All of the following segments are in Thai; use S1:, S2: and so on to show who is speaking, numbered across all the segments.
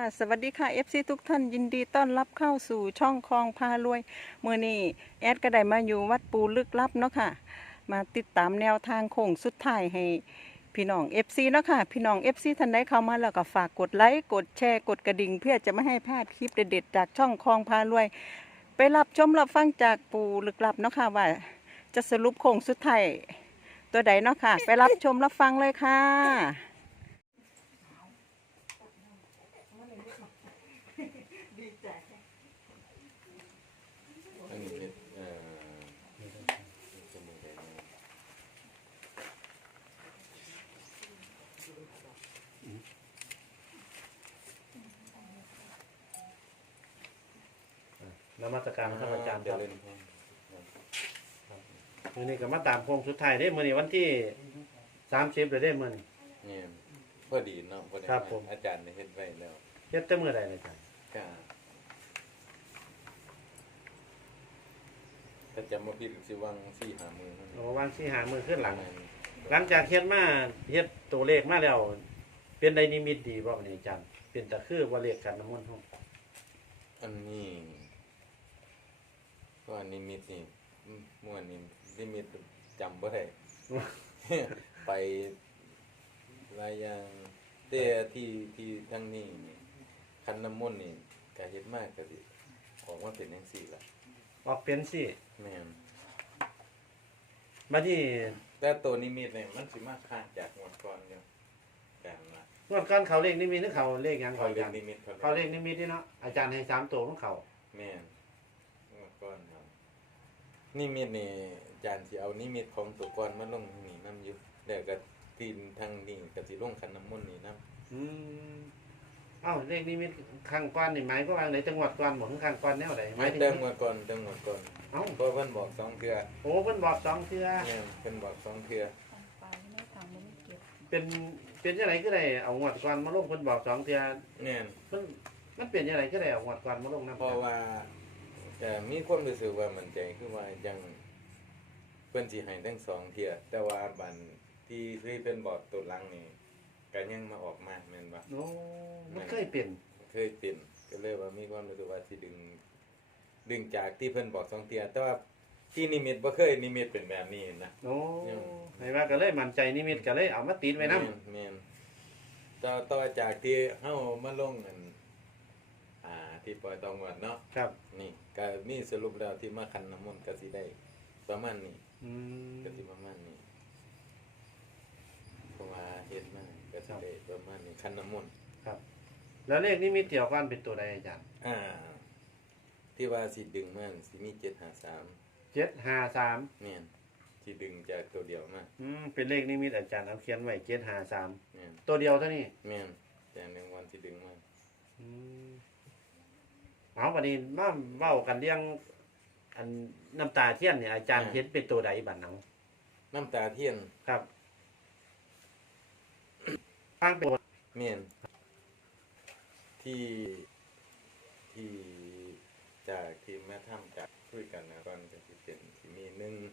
S1: สวัสดีค่ะ FC ทุกท่านยินดีต้อนรับเข้าสู่ช่องคลองพารวยมื้อนี้แอดก็ได้มาอยู่วัดปูลึกลับเนาะค่ะมาติดตามแนวทางโค้งสุดท้ายให้พี่น้อง FC เนาะค่ะพี่น้อง FC ท่านใดเข้ามาแล้วก็ฝากกดไลค์กดแชร์กดกระดิ่งเพื่อจะไม่ให้พลาดคลิปเด็ดๆจากช่องคลองพารวย ไปรับชมรับฟังจากปูลึกลับเนาะค่ะว่าจะสรุปโค้งสุดท้ายตัวใดเนาะค่ะไปรับชมรับฟังเลยค่ะ
S2: อันนี้เป็นจมูกแดง
S3: นมัสการครับอาจารย์
S2: เดี๋
S3: ค
S2: ยว
S3: รับ
S2: เล่นพง
S3: มื้อนี้ก็มาตามโค้งสุดท้ายเด้มื้อนี้วันที่30เลยเด้มื้อนี้
S2: เนี่ยพอดีเนาะพอดี
S3: ครับผม
S2: อาจารย์ได้เฮ็ดไว้แล้ว
S3: เฮ็ดแต่มื้อใดเลยอาจารย์
S2: ก็ถ้าจำบ่ผิดสิวัง4-5มื้อนั่น
S3: โอ้วันที่หามื้อขึ้นหลัง หลังจากเฮ็ดมาเฮ็ดตัวเลขมาแล้ว เป็นไดนิมิตดีบ่บัดนี้อาจารย์เป็นตะคือว่าเลขกันน้ำมนต์เฮา
S2: อันนี้ก็อันนี้มิดนี่ม่วนนี่ลิมิตจำบ่ได้ ไปหลายอย่างแต่ที่ทั้งนี้นี่คันน้ำมนต์นี่ก็เฮ็ดมากก็สิออกมาเป็นจังซี่ล่ะ
S3: ออกเป็นสิ
S2: แม่น
S3: บัดนี้
S2: แต่ตัวนิมิตเนี่ยมันสิมาข้างจากงวดก่อนอยู่แต่ละ
S3: งวดก่อนเขาเลขนิมิตหรือเขาเลขหยัง
S2: เขา
S3: เขาอา
S2: เรีย
S3: จาน รย์
S2: นิมิต
S3: เขาเลขนิมิตนี่เนาะอาจารย์ให้3ตัวของเขา
S2: แม่นงวดก่อนครับนิมิตนี่อาจารย์สิเอานิมิตของตัวก่อนมาลงนี่นํอยู่แล้วก็ทีนทางนี้ก็สิลงคันน้ำมนต์นี่นํ
S3: อืมเอ้าเลขนิมิตข้างก่อนนี่หมายก็ว่าไหนจังหวัดก่อนบ่ถึงข้างก่อนแนวใดห
S2: ไม่
S3: มายถึง
S2: แต่งวดก่อนแต่งวดก่อน
S3: เอ้า
S2: เพราะเพิ่นบอก2เทื่อ
S3: โอ้เพิ่นบอก2เทื่อ
S2: แม่นเพิ่นบอก2เทื่อ
S3: เป็นจังได๋ก็ได้เอางวดก่อนมาลงเพิ่นบอก2เทื่อ
S2: แม่น
S3: มันเป็นจังได๋ก็ได้เอางวดก่อนมาลงนำ
S2: เพราะว่าแต่มีความรู้สึกว่ามั่นใจคือว่ายังเพิ่นสิให้ทั้ง2เทื่อแต่ว่าบัดที่เพิ่นบอกตัวหลังนี่ก็ยังมาออกมาแม่นบ่
S3: โอ้มันเคยเป็น
S2: เคยเป็นก็เลยว่ามีความรู้สึกว่าสิดึงจากที่เพิ่นบอก2เทื่อแต่ว่าที่นิมิตบ่เคยนิมิตเป็นแบบนี้นะ
S3: โอ้ให้ว่าก็เลยมั่นใจนิมิตก็เลยเอามาติดไว้นำ
S2: แม่นต่อจากที่เฮามาลงอันที่ปล่อยตองวัดเนาะ
S3: ครับ
S2: นี่ก็มีสรุปแล้วที่มาคันน้ำมนต์ก็สิได้ประมาณนี้
S3: อืม
S2: ก็สิประมาณนี้เพราะว่าเฮ็ดมาก็สิได้ประมาณนี้คันน้ำมนต์
S3: ครับ แล้วเลขนิมิตเกี่ยวกันเป็นตัวใดอาจารย์
S2: ที่ว่าสิดึงมาสิมี753
S3: 753
S2: เนี่ยสิดึงจากตัวเดียวมา
S3: เป็นเลขนิมิตอาจารย์เอาเขียนไว้753
S2: เนี่ย
S3: ตัวเดียวเท่านี้
S2: แม่นแต่หนึ่งวันสิดึงมา
S3: อืมเอาบัดนี้มาเว้ากันเรื่องอันน้ำตาเทียนเนี่ยอาจารย์เห็นเป็นตัวใดบัดเอา
S2: น้ำตาเทียน
S3: ครับฟังเป็น
S2: แม่นที่จากที่แม่ทำจากคุยกันนะก่อนก็สิเป็นสิมี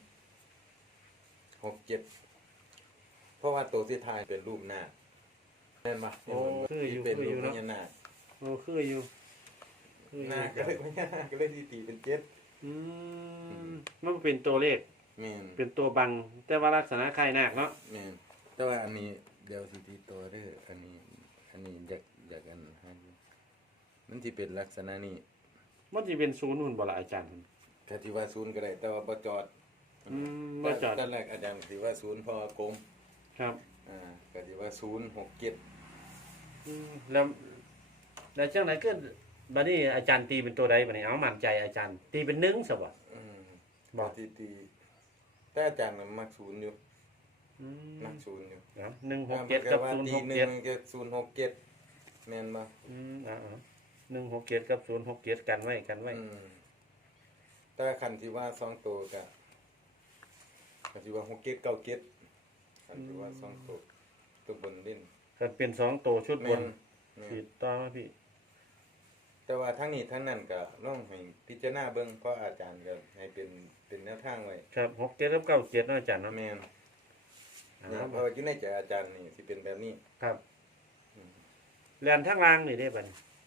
S2: 167เพราะว่าตัวที่ทายเป็นรูปหน้าแม่นบ่
S3: โอ้คืออยู่
S2: เป็น
S3: คือ
S2: รู
S3: อ
S2: ป
S3: ยู่
S2: พ
S3: เนาะ
S2: ญานาค
S3: โอ้คืออยู่คืออ
S2: ห
S3: ยู่
S2: น้าก็เลยพญานาคก็เลยสิตีเป็น7
S3: อืมมันเป็นตัวเลข
S2: แม่น
S3: เป็นตัวบัง แต่ว่าลักษณะคล้ายนาคเนาะ
S2: แม่นแต่ว่าอันนี้เดี๋ยวสิตีตัวเด้ออันนี้อยากอันให้มันสิเป็นลักษณะนี้
S3: มันสิเป็นศูนย์หุ่นบ่ล่ะอาจารย์
S2: ก็ที่ว่าศูนย์ก็ได้แต่ว่าบ่จอด
S3: บ่จอด
S2: ตอนแรกอาจารย์สิว่าศูนย์เพอกลม
S3: ครับ
S2: ก็สิว่า067
S3: แล้วจังได๋คือบัดนี้อาจารย์ตีเป็นตัวใดบัดนี้เอามั่นใจอาจารย์ ตีเป็น1ซะบ่
S2: บ่ตีแต่อาจารย์น่ะมักศูนย์อยู่
S3: อืม
S2: มักศูนย์อยู่
S3: 167กับ
S2: ว่าตีหนึ่ง
S3: 067
S2: ก็067แม่นบ่
S3: 167กับ067กันไว้กันไว้
S2: แต่คันที่ว่า2ตัวก็สิว่า67 97คันที่ว่า2ตัวบนเล่น
S3: ก็เป็น2ตัวชุดบ
S2: แม่
S3: น
S2: น
S3: สิต่อมาพี่
S2: แต่ว่าทั้งนี้ทั้งนั้นก็ลองให้พิจารณาเบิ่งเพราะอาจารย์ก็ให้เป็นแนวทางไว้
S3: ครับ67กับ97เนาะอาจารย์เนาะ
S2: แม่น
S3: อ่า
S2: เพราะว่าอยู่ในใจอาจารย์นี่สิเป็นแบบนี้
S3: ครับแล่นทางล่างนี่ได้บัดนี้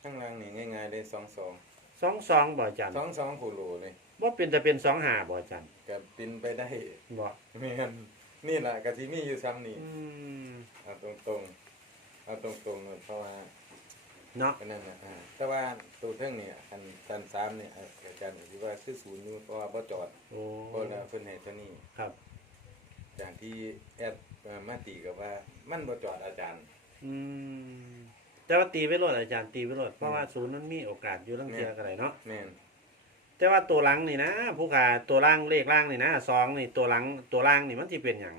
S2: ข้างล่างนี่ง่ายๆเลย22
S3: 22บ่อาจารย์
S2: 22ผู้โลเลย
S3: บ่เป็นแต่เป็น25บ่อาจารย์
S2: ก็เป็นไปได้
S3: บ่
S2: แม่นนี่ล่ะก็สิมีอยู่ซ้ำนี่
S3: ม
S2: เอาตรงๆเอาตรงๆเลยเพราะว่า
S3: เนาะ
S2: ก็นั่นน่ะแต่ว่าตัวเทิงนี่คัน3นี่อาจารย์สิว่าคือศูนย์อยู่เพราะว่าบ่จอด
S3: โอ้
S2: เพราะแล้วเพิ่นให้เท่านี้
S3: ครับ
S2: อย่างที่แอดมาตีกับว่ามันบ่จอดอาจารย์
S3: อืมแต่ว่าตีไว้รถอาจารย์ตีไว้รถเพราะว่าศูนย์นั้นมีโอกาสอยู่ลังเทียก็ได้เนาะ
S2: แม่น
S3: แต่ว่าตัวหลังนี่นะผู้ขาตัวล่างเลขล่างนี่นะ2นี่ตัวหลังตัวล่างนี่มันสิเป็นหยัง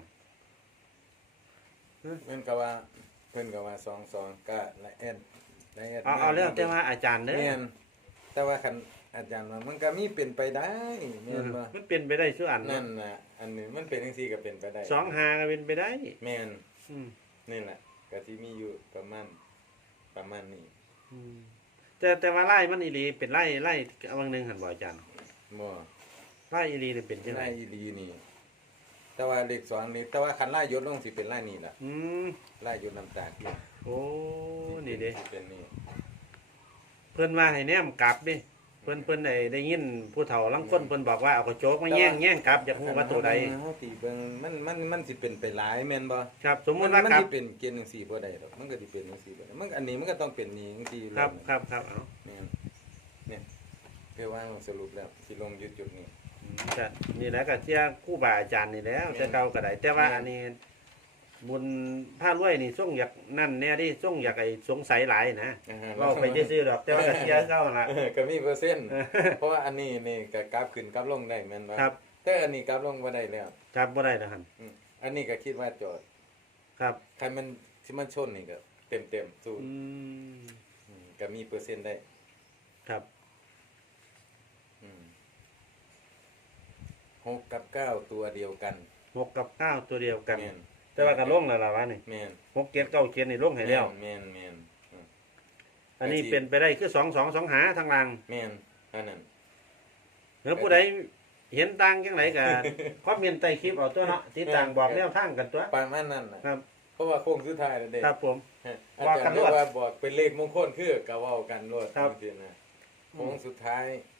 S2: เพิ่นก็ว่า22ก็ละแอด
S3: เอาเรื่องแต่ว่าอาจารย์เด้อ
S2: แม่นแต่ว่าคันอาจารย์ว่ามันก็มีเป็นไปได้แม่นบ่
S3: มันเป็นไปได้ทุกอัน
S2: นั่
S3: เนาะ
S2: นน่ะอันนี้มันเป็นจังซี่ก็เป็นไปได้
S3: 2-5ก็เป็นไปได้
S2: แม่น
S3: อืม
S2: นี่แหละก็สิมีอยู่ประมาณนี้
S3: อืมแต่ว่าไล่มันอีหลีเป็นไล่บางหนึงหันบ่อาจารย์
S2: บ่
S3: ไล่อีหลีนี่เป็นจังได๋
S2: ไล่อีหลีนี่ แต่ว่าเลข2นี่แต่ว่าคันไล่ยศลงสิเป็นไล่นี่ล่ะ
S3: อืม
S2: ไล่ยศน้ำตาล
S3: โอ้นี่เด้
S2: สิเป็นนี่
S3: เพิ่นว่าให้แนมกลับดิเพิ่นได้ยินผู้เฒ่าลางคนเพิ่นบอกว่าเอากระโจกมาแย่งกลับอยากฮู้ว่าตัวใด
S2: เฮาตีเบิ่งมันสิเป็นไปหลายแม่นบ่
S3: ครับ สมมุติว่า
S2: มัน
S3: กลับ
S2: สิเป็นเกณฑ์จังซี่บ่ได้ดอกมันก็สิเป็นจังซี่บ่ได้มันอันนี้มันก็ต้องเป็นนี่จังซี่
S3: ครับครับเอา
S2: เนี่ยคือว่าสรุปแล้วสิลงอยู่จุดนี้
S3: ก็นี่แหละก็เที่ยครูบาอาจารย์นี่แหล้วแต่เก่าก็ได้แต่ว่าอันนี้บุญผ้ารวยนี่ทรงอยากนั่นแน่ดิทรงอยากไอ้สงสัยหลายนะเว้าไปซื่อๆดอกแต่ว่าก็เที่ยเก่าหั่นล่ะ
S2: ก็มีเปอร์เซ็นต์เพราะว่าอันนี้นี่ก็กราฟขึ้นกราฟลงได้แม่นบ่
S3: ครับ
S2: แต่อันนี้กราฟลงบ่ได้แล้ว
S3: ครับบ่ได้นะหั่น
S2: อันนี้ก็คิดว่าจอด
S3: ครับ
S2: ใครมันที่มันชนนี่ก็เต็มๆสู้
S3: อืม
S2: ก็มีเปอร์เซ็นต์ได้
S3: ครับ
S2: 6กับ9ตัวเดียวกัน
S3: 6กับ9ตัวเดียวกัน
S2: แม่น
S3: แต่ว่าก็ลงแล้วล่ะวะนี่
S2: แม่น
S3: 6เกียร9เกียรนี่ลงให้แล้ว
S2: แม่น
S3: อันนี้เป็นไปได้คือ2-2หาทางล่าง
S2: แม่นเท่านั้น
S3: หรือผู้ใดเห็นต่างจังไดก็ คอมเมนต์ใต้คลิปเอาตัวเนาะติดต่างบอกแนวทางกันตัว
S2: ประมาณนั้นน่ะ
S3: ครับ
S2: เพราะว่าโค้งสุดท้ายแล้วเด้
S3: ครับผม
S2: อา
S3: ว่า
S2: จาร
S3: กัน
S2: ย์
S3: รวด
S2: ว่าบอกเป็นเลขมงคลคือก็เว้ากันรวด
S3: ครับ
S2: จังซี่นะโค้งสุดท้าย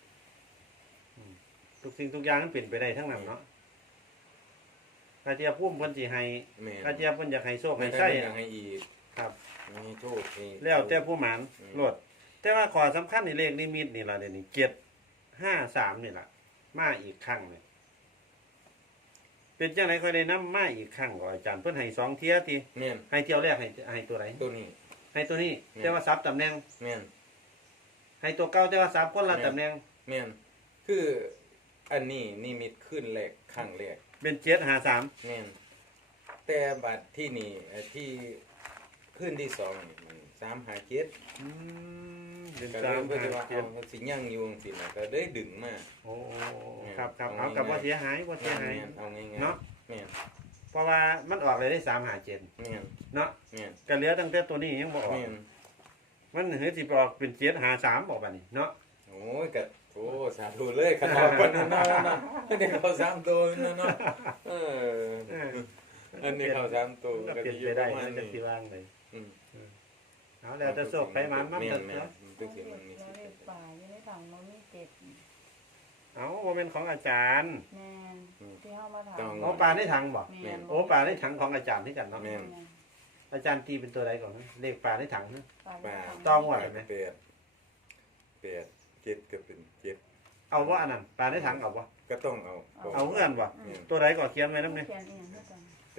S3: ทุกสิ่งทุกอย่างมันเปลี่ยนไปได้ทั้งนั้นเนาะอาเจียพุ่มเพิ่นสิให้
S2: แม่น
S3: อาเจียเพิ่นอยากให้โชค
S2: ไม่
S3: ให้
S2: ใช่
S3: ใช้
S2: อยากให้อีก
S3: ครับ
S2: มีโชคมี
S3: แล้วแต่ผู้หมานโลดแต่ว่าขอสำคัญในเลขนิมิตนี่ล่ะเดี๋ยวนี้753นี่ล่ะมาอีกครั้งนี่เป็นจังไดค่อยได้นํมาอีกครั้งก็อาจารย์เพิ่นให้2เที่ยติ
S2: แม่น
S3: ให้เที่ยวแรกให้ตัวไหน
S2: ตัวนี้
S3: ให้ตัวนี้
S2: แม่น
S3: แต่ว่าซับตำแหน่ง
S2: แม่น
S3: ให้ตัวเก่าแต่ว่าซับคนละตำแหน่ง
S2: แม่นคืออันนี้นิมิตขึ้นแรกครั้งแรก
S3: เป็น753
S2: แม่นแต่บัดที่นี่ที่ขึ้นที่สองนี่มัน357
S3: อืมเป็น
S2: ก็
S3: สา
S2: เลย
S3: ม
S2: เพื่อที่
S3: ห้า
S2: ว่า
S3: เจ็ด
S2: เอาสิย่างอยู่จังซี่นะก็ได้ดึงมา
S3: โอ้ครับเอากับว่าเสียหายว่าเสียหาย
S2: แม่นเอาง่ายๆ
S3: เนาะ
S2: แม่น
S3: เพราะว่ามันออกเลยได้357
S2: แม่น
S3: เนาะ
S2: แม่น
S3: ก็เหลือตั้งแต่ตัวนี้ยังบ่ออก
S2: แม่น
S3: มันเหือสิออกเป็น753บอกบัดนี้เนาะ
S2: โอ้ยก็โอ้สาธุเลยขนาดคนนั้นเนาะเนาะอันนี้เขา3ตัวนั่นเนาะเอออันนี้เขา3ตัว
S3: ก็
S2: ก็
S3: เปลี่
S2: สิ
S3: ยน
S2: อยู่
S3: ไป
S2: ป
S3: ได้
S2: ระมา
S3: มั
S2: ณ
S3: นจะ
S2: นี้
S3: สิว่างเลย
S2: อืม
S3: เอาแล้วแต่โชคไปมันมัน
S2: แม่
S3: จะ
S2: นแม่นตึกสิมันมี
S4: แล้ว
S2: สิ
S4: เลขป่าอยู่ในถังมันมีเจ็ด
S3: เอาบ่แม่นของอาจารย์
S4: แม่นที่เข้ามาถาม
S3: โอ้ปลาในถังบ่
S4: แม่น
S3: โอ้ปลาในถังของอาจารย์ที่กันเนาะ
S2: แม่น
S3: อาจารย์ตีเป็นตัวใดก่อนนะเลขปลาในถังนะ
S2: ปลา
S3: ต้องว่ะ
S2: แปดเจ็ดก็เป็นเจ็ด
S3: เอาว่าอันนั้นปลาในถังเอาบ่
S2: ก็ต้องเอา
S3: เอาเงื่อนบ่
S2: แม่น
S3: ตัวใดก็เขียนไว้นำนี่
S4: เขียนเองด้วยกัน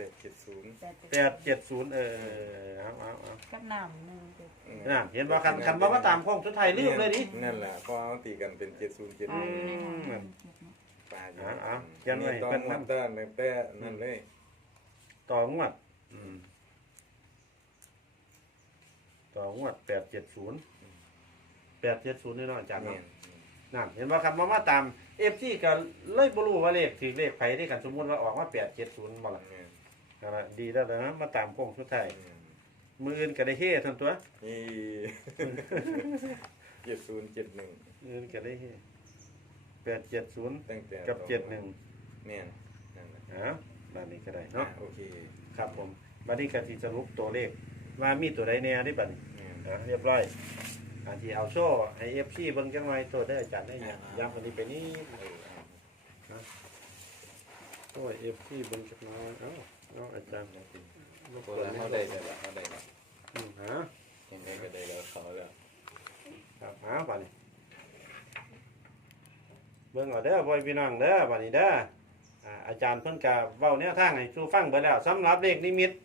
S2: 870
S3: 870เอา
S4: กับน้ำหนึ่งเจ็ด
S3: น่ะเห็นบ่คันบ่มาตามโค้งสุดท้ายลืมเลยดิ
S2: นั่นแหละเพราะเอาตีกันเป็น70
S4: ป่า
S2: 70
S4: อยู่ในถังมัน
S2: ปลาอยู่
S3: เขียนไว้
S2: ตอ
S3: เพิ่
S2: น
S3: น
S2: มันต้านแต่นั่นเลย
S3: ต่องวดต่องวด870นี่เนาะอาจารย์
S2: แม่
S3: เนาะ
S2: น
S3: นั่นเห็นบ่ครับมาตาม FC ก็เลยบ่รู้ว่าเลขถือเลขไผที่กันสมมุติว่าออกมา870บ่ล่ะ
S2: แม่น
S3: นั่นล่ะดีแล้วนะมาตามโค้งสุดท้าย
S2: แม่น
S3: มื้ออื่นก็ได้เฮ็ดทั้งตัว
S2: นี่7071
S3: มื้ออื่นก็ได้เฮ็ด870
S2: ตั้งแต่
S3: กับ71
S2: แม่นนั่นแหละ
S3: บัดนี้ก็ได้เนาะ
S2: โอเค
S3: ครับผมบัดนี้ก็สิสรุปตัวเลขว่ามีตัวใดแน่ได้บัดนี้
S2: แม่น
S3: เรียบร้อยอาที่เอาโซ่ให้ FC เบิ่งจังหน่อยตัวเด้ออาจารย์ได้หยังย้ำอันนี้ไปนี่โอ้ย FC เบิ่งจักหน่อยเอาอาจารย์
S2: ตัวละเขาได้แล้วเขาได้แล้ว
S3: ฮะ
S2: ยังไงก็ได้แล้วเขาแล้ว
S3: ครับหาป่านนี้เบิ่งเอาเด้อพ่อพี่น้องเด้อป่านนี้เด้ออาจารย์เพิ่นก็เว้าแนวทางให้สู่ฟังเบิดแล้วสำหรับเลขนิมิต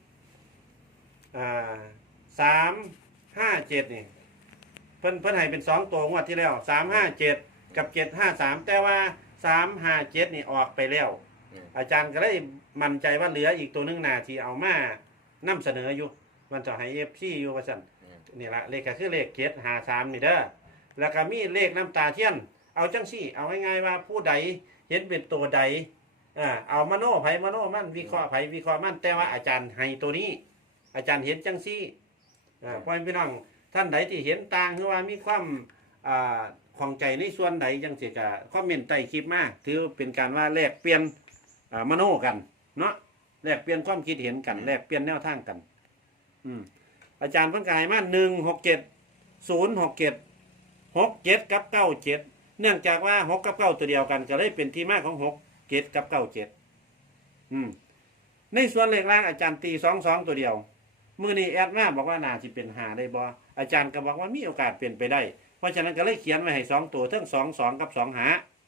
S3: 357นี่เพิ่นให้เป็น2ตัวงวดที่แล้ว357กับ753แต่ว่า357นี่ออกไปแล้วอาจารย์ก็เลยมั่นใจว่าเหลืออีกตัวหนึงน่าที่เอามานำเสนออยู่มันจะให้ FC อยู่ว่าซั่นนี่ละเลขก็คือเลข753นี่เด้อแล้วก็มีเลขน้ำตาเทียนเอาจังซี่เอาง่ายๆว่าผู้ใดเห็นเป็นตัวใดเอามโนไผมโนมันวิเคราะห์ไผวิเคราะห์มันแต่ว่าอาจารย์ให้ตัวนี้ อาจารย์เห็นจังซี่พ่อพี่น้องท่านใดที่เห็นต่างหรือว่ามีความข้องใจในส่วนใดจังสิก็คอมเมนต์ใต้คลิปมาถือเป็นการว่าแลกเปลี่ยนมโนกันเนาะแลกเปลี่ยนความคิดเห็นกันแลกเปลี่ยนแนวทางกันอาจารย์เพิ่นก็ให้มา167 067 67กับ97เนื่องจากว่า6กับ9ตัวเดียวกันก็เลยเป็นที่มาของ67กับ97ในส่วนเลขล่างอาจารย์ตี22ตัวเดียวมื้อนี้แอดมาบอกว่าน่าสิเป็น5ได้บ่อาจารย์ก็บอกว่ามีโอกาสเปลี่ยนไปได้เพราะฉะนั้นก็เลยเขียนไว้ให้2ตัวทั้ง22กับ2หา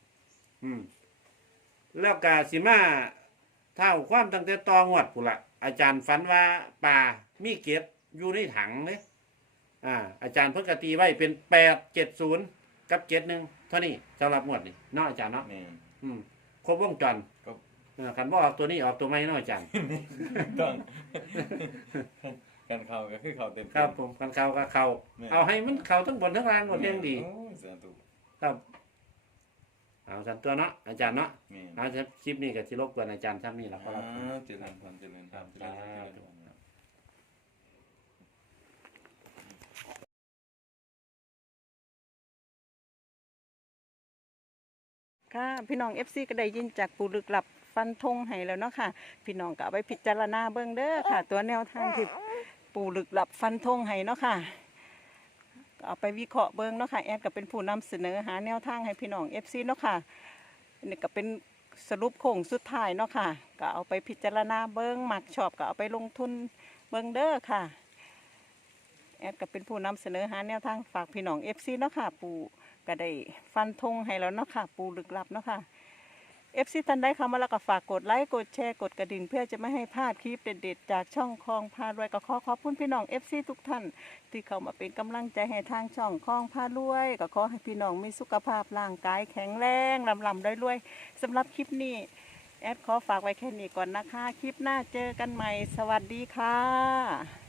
S3: แล้วก็สิมาเท่าความตั้งแต่ตองวดพุ่นล่ะอาจารย์ฝันว่าป่ามีเกล็ดอยู่ในถังเด้อาจารย์เพิ่นก็ตีไว้เป็น870กับ71เท่านี้สำหรับงวดนี้เนาะอาจารย์เนาะครบวงจรคันบ่ออกตัวนี้ออกตัวใหม่เนาะอาจารย์
S2: ต้องกันเขาก็คือเขาเต็ม
S3: ครับผมคันเข้าก็เข้าเอาให้มันเข้าทั้งบนทั้งล่างหมดเพียงดี
S2: โอ้ยสาธุ
S3: ครับเอาสันตัวเนาะอาจารย์เนาะ
S2: แม่น
S3: เอาคลิปนี้ก็สิรบกวนอาจารย์ท่านนี้ล่ะครับ
S2: เจริญพรเจริญธรรมเจริญพร
S1: ค่ะพี่น้อง FC ก็ได้ยินจากปูลึกลับฟันธงให้แล้วเนาะค่ะพี่น้องก็เอาไปพิจารณาเบิ่งเด้อค่ะ ตัวแนวทางที่ปูลึกลับฟันธงให้เนาะค่ะเอาไปวิเคราะห์เบิ่งเนาะค่ะแอดก็เป็นผู้นำเสนอหาแนวทางให้พี่น้อง FC เนาะค่ะนี่ก็เป็นสรุปโค้งสุดท้ายเนาะค่ะก็เอาไปพิจารณาเบิ่งมักชอบก็เอาไปลงทุนเบิ่งเด้อค่ะแอดก็เป็นผู้นำเสนอหาแนวทางฝากพี่น้อง FC เนาะค่ะปูก็ได้ฟันธงให้แล้วเนาะค่ะปูลึกลับเนาะค่ะ FC ท่านได้เข้ามาแล้วก็ฝากกดไลค์กดแชร์กดกระดิ่งเพื่อจะไม่ให้พลาดคลิปเด็ดๆจากช่องคลองพารวยก็ขอบคุณพี่น้อง FC ทุกท่านที่เข้ามาเป็นกำลังใจให้ทางช่องคลองพารวยก็ขอให้พี่น้องมีสุขภาพร่างกายแข็งแรงลำๆรวยๆสำหรับคลิปนี้แอดขอฝากไว้แค่นี้ก่อนนะคะคลิปหน้าเจอกันใหม่สวัสดีค่ะ